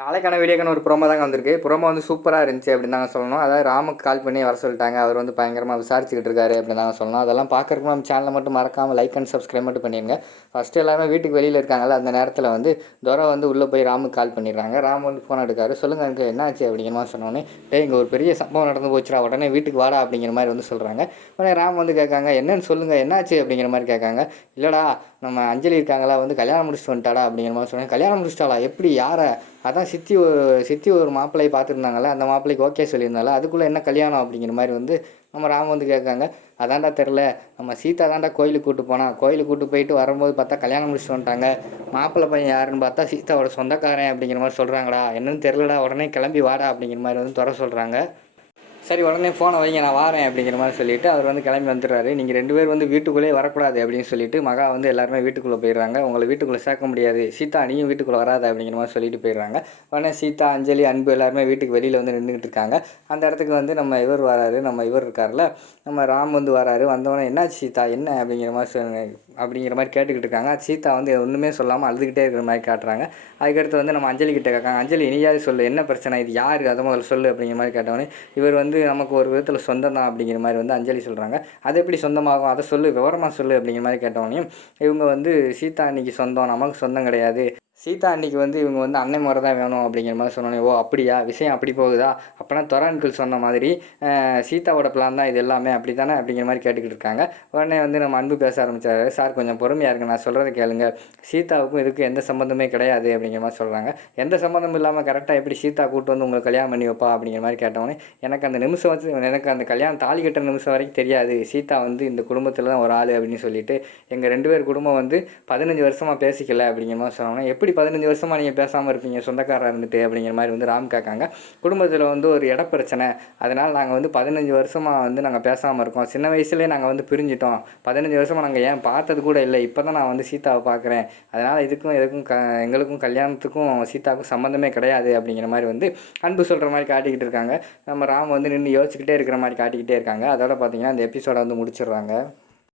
நாளைக்கான வீடியோக்கான ஒரு ப்ரோமோ தாங்க வந்திருக்கு. ப்ரோமோ வந்து சூப்பராக இருந்துச்சு அப்படின்னு தாங்க சொல்லணும். அதாவது ராமுக்கு கால் பண்ணி வர சொல்லிட்டாங்க. அவர் வந்து பயங்கரமாக விசாரிச்சுக்கிட்டு இருக்காரு அப்படின்னு தாங்க சொல்லணும். அதெல்லாம் பார்க்கறதுக்கு நம்ம சேனலை மட்டும் மறக்காமல் லைக் அண்ட் சப்ஸ்கிரைப் மட்டும் பண்ணிடுங்க. ஃபஸ்ட்டு எல்லாருமே வீட்டுக்கு வெளியில் இருக்காங்கல்ல, அந்த நேரத்தில் வந்து துரை வந்து உள்ளே போய் ராமுக்கு கால் பண்ணிடுறாங்க. ராம் வந்து ஃபோன் எடுக்காரு. சொல்லுங்கள் அங்கிள் என்ன ஆச்சு அப்படிங்கிற மாதிரி சொன்னோன்னே, இங்கே ஒரு பெரிய சம்பவம் நடந்து போச்சுடா, உடனே வீட்டுக்கு வாடா அப்படிங்கிற மாதிரி வந்து சொல்கிறாங்க. உடனே ராம் வந்து கேட்காங்க, என்னன்னு சொல்லுங்கள் என்னாச்சு அப்படிங்கிற மாதிரி கேட்காங்க. இல்லைடா நம்ம அஞ்சலி இருக்காங்களா வந்து கல்யாணம் முடிச்சுட்டு வந்துட்டாடா அப்படிங்கிற மாதிரி சொன்னாங்க. கல்யாணம் முடிச்சிட்டாளா எப்படி யாரை? அதான் சித்தி ஒரு மாப்பிள்ளையை பார்த்துருந்தாங்கல்ல, அந்த மாப்பிள்ளைக்கு ஓகே சொல்லியிருந்தால, அதுக்குள்ளே என்ன கல்யாணம் அப்படிங்கிற மாதிரி வந்து நம்ம ராம் வந்து கேட்காங்க. அதான்டா தெரில, நம்ம சீதா தாண்டா கோயிலுக்கு கூப்பிட்டு போனால், கோயிலுக்கு கூப்பிட்டு போயிட்டு வரும்போது பார்த்தா கல்யாணம் முடிச்சுட்டு வந்துட்டாங்க. மாப்பிள்ளை பையன் யாருன்னு பார்த்தா சீதாவோட சொந்தக்காரன் அப்படிங்கிற மாதிரி சொல்கிறாங்கடா, என்னன்னு தெரிலடா, உடனே கிளம்பி வாடா அப்படிங்கிற மாதிரி வந்து துறை சொல்கிறாங்க. சரி உடனே ஃபோனை வைங்க நான் வாரேன் அப்படிங்கிற மாதிரி சொல்லிவிட்டு அவர் வந்து கிளம்பி வந்துடுறாரு. நீங்கள் 2 பேர் வந்து வீட்டுக்குள்ளேயே வரக்கூடாது அப்படின்னு சொல்லிட்டு மகா வந்து எல்லாருமே வீட்டுக்குள்ளே போயிடுறாங்க. உங்களை வீட்டுக்குள்ளே சேர்க்க முடியாது, சீதா நீயும் வீட்டுக்குள்ளே வராது அப்படிங்கிற மாதிரி சொல்லிட்டு போயிடுறாங்க. உடனே சீதா, அஞ்சலி, அன்பு எல்லாருமே வீட்டுக்கு வெளியில் வந்து நின்றுக்கிட்டு இருக்காங்க. அந்த இடத்துக்கு வந்து நம்ம இவர் வராரு, நம்ம இவர் இருக்கார்ல, நம்ம ராம் வந்து வராரு. வந்தவொடனே என்னாச்சு சீதா என்ன அப்படிங்கிற மாதிரி கேட்டுக்கிட்டு இருக்காங்க. சீதா வந்து ஒன்றுமே சொல்லாமல் அழுதுகிட்டே இருக்கிற மாதிரி காட்டுறாங்க. அதுக்கடுத்து வந்து நம்ம அஞ்சலி கிட்டே கேட்காங்க, அஞ்சலி இனியாவது சொல்லு என்ன பிரச்சனை, இது யார், அதை முதல்ல சொல்லு அப்படிங்கிற மாதிரி கேட்டவொடனே, இவர் வந்து நமக்கு ஒரு விதத்தில் சொந்தம் தான் அப்படிங்கிற மாதிரி வந்து அஞ்சலி சொல்கிறாங்க. அது எப்படி சொந்தமாகும், அதை சொல்லு விவரமாக சொல்லு அப்படிங்கிற மாதிரி கேட்டவொடனே, இவங்க வந்து சீதா அன்னைக்கு சொந்தம், நமக்கு சொந்தம் கிடையாது, சீதா அன்னைக்கு வந்து இவங்க வந்து அன்னை முறை தான் வேணும் அப்படிங்கிற மாதிரி சொன்னோன்னே, ஓ அப்படியா விஷயம் அப்படி போகுதா, அப்போனா துரை அங்கிள் சொன்ன மாதிரி சீதாவோட பிளான் தான் இது எல்லாமே அப்படி தானே அப்படிங்கிற மாதிரி கேட்டுக்கிட்டு இருக்காங்க. உடனே வந்து நம்ம அன்பு பேச ஆரம்பித்தார். சார் கொஞ்சம் பொறுமையாக இருங்க, நான் சொல்கிறத கேளுங்க, சீதாவுக்கும் இதுக்கும் எந்த சம்மந்தமே கிடையாது அப்படிங்கிற மாதிரி சொல்கிறாங்க. எந்த சம்மந்தமும் இல்லாமல் கரெக்டாக எப்படி சீதா கூப்பிட்டு வந்து உங்களுக்கு கல்யாணம் பண்ணி வைப்பா அப்படிங்கிற மாதிரி கேட்டவொடனே, எனக்கு அந்த நிமிஷம் வந்து எனக்கு அந்த கல்யாணம் தாலி கட்டுற நிமிஷம் வரைக்கும் தெரியாது, சீதா வந்து இந்த குடும்பத்தில் தான் ஒரு ஆள் அப்படின்னு சொல்லிட்டு எங்கள் 2 பேர் குடும்பம் வந்து 15 வருஷமாக பேசிக்கல அப்படிங்கிற மாதிரி சொன்னாங்கன்னா, எப்படி 15 வருஷமாக நீங்கள் பேசாமல் இருப்பீங்க சொந்தக்காரராக இருந்துட்டு அப்படிங்கிற மாதிரி வந்து ராம் கேட்காங்க. குடும்பத்தில் வந்து ஒரு இட பிரச்சனை, அதனால் நாங்கள் வந்து 15 வருஷமாக வந்து நாங்கள் பேசாமல் இருக்கோம், சின்ன வயசுலேயே நாங்கள் வந்து பிரிஞ்சிட்டோம், 15 வருஷமாக நாங்கள் ஏன் பார்த்தது கூட இல்லை, இப்போ தான் நான் வந்து சீதாவை பார்க்குறேன், அதனால் எதுக்கும் எங்களுக்கும் கல்யாணத்துக்கும் சீதாவுக்கும் சம்மந்தமே கிடையாது அப்படிங்கிற மாதிரி வந்து அன்பு சொல்கிற மாதிரி காட்டிக்கிட்டு இருக்காங்க. நம்ம ராம் வந்து நின்று யோசிச்சுக்கிட்டே இருக்கிற மாதிரி காட்டிக்கிட்டே இருக்காங்க. அதோட பார்த்தீங்கன்னா இந்த எபிசோடை வந்து முடிச்சிடுறாங்க.